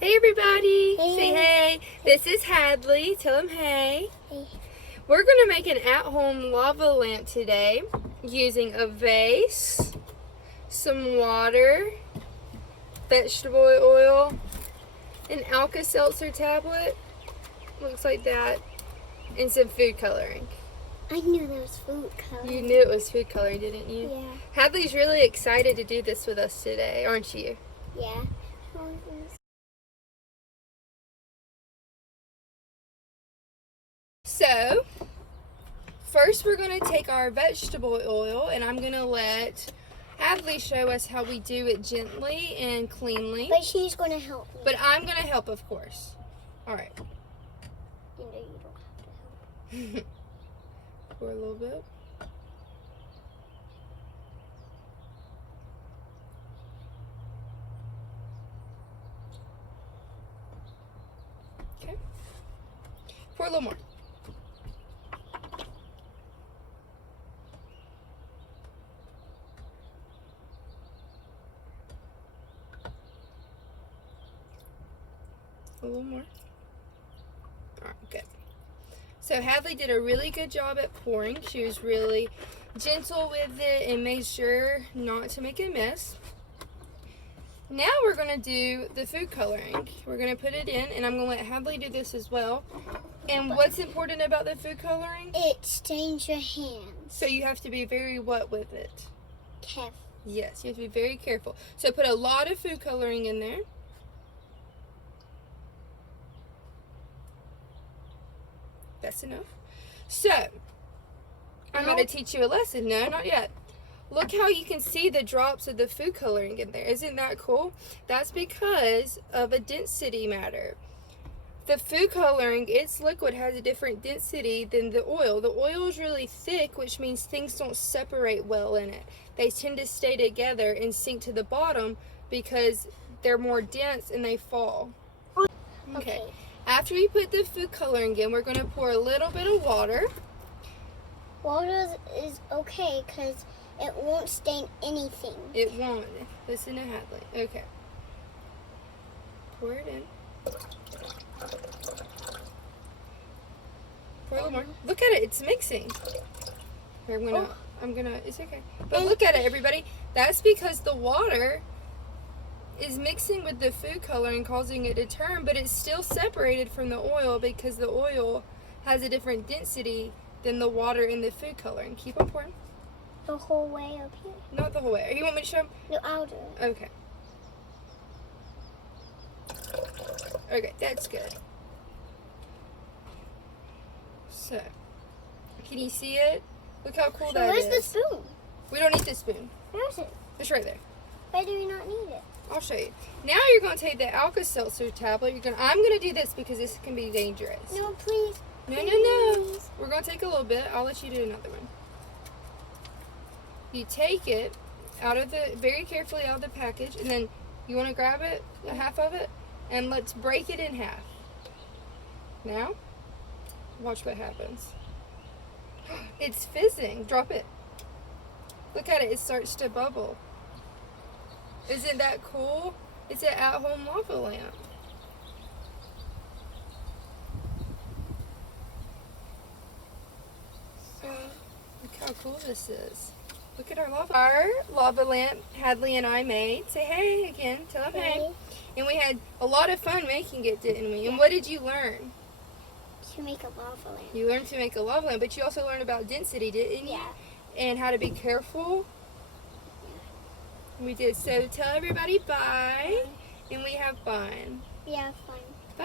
Hey everybody! Hey. Say hey! This is Hadley. Tell him hey. Hey. We're going to make an at-home lava lamp today using a vase, some water, vegetable oil, an Alka-Seltzer tablet, looks like that, and some food coloring. I knew there was food coloring. You knew it was food coloring, didn't you? Yeah. Hadley's really excited to do this with us today, aren't you? Yeah. So, first we're going to take our vegetable oil and I'm going to let Hadley show us how we do it gently and cleanly. But she's going to help me. But I'm going to help, of course. Alright. You know you don't have to help. Pour a little bit. Okay. Pour a little more. A little more. Alright, good. So Hadley did a really good job at pouring. She was really gentle with it and made sure not to make a mess. Now we're going to do the food coloring. We're going to put it in, and I'm going to let Hadley do this as well. And what's important about the food coloring? It stains your hands. So you have to be very what with it? Careful. Yes, you have to be very careful. So put a lot of food coloring in there. That's enough. So, I'm going to teach you a lesson. No, not yet. Look how you can see the drops of the food coloring in there. Isn't that cool? That's because of a density matter. The food coloring, its liquid has a different density than the oil. The oil is really thick, which means things don't separate well in it. They tend to stay together and sink to the bottom because they're more dense and they fall. Okay. After we put the food coloring in, we're going to pour a little bit of water. Water is okay because it won't stain anything. It won't. Listen to Hadley. Okay. Pour it in. Pour a little more. Look at it. It's mixing. Here, it's okay. But look at it, everybody. That's because the water is mixing with the food coloring, causing it to turn, but it's still separated from the oil because the oil has a different density than the water in the food coloring. Keep on pouring. The whole way up here? Not the whole way. You want me to show? No, I'll do it. Okay. Okay, that's good. So, can you see it? Look how cool that is. Where's the spoon? We don't need the spoon. Where's it? It's right there. Why do we not need it? I'll show you. Now you're going to take the Alka-Seltzer tablet. I'm going to do this because this can be dangerous. No, please. No. We're going to take a little bit. I'll let you do another one. You take it very carefully out of the package, and then you want to grab it, a half of it, and let's break it in half. Now, watch what happens. It's fizzing. Drop it. Look at it. It starts to bubble. Isn't that cool? It's an at-home lava lamp. Look how cool this is. Look at our lava lamp Hadley and I made. Say hey again. Tell them hey. And we had a lot of fun making it, didn't we? And what did you learn? To make a lava lamp. You learned to make a lava lamp, but you also learned about density, didn't you? Yeah. And how to be careful. We did. So tell everybody bye, and we have fun. We have fun. Bye.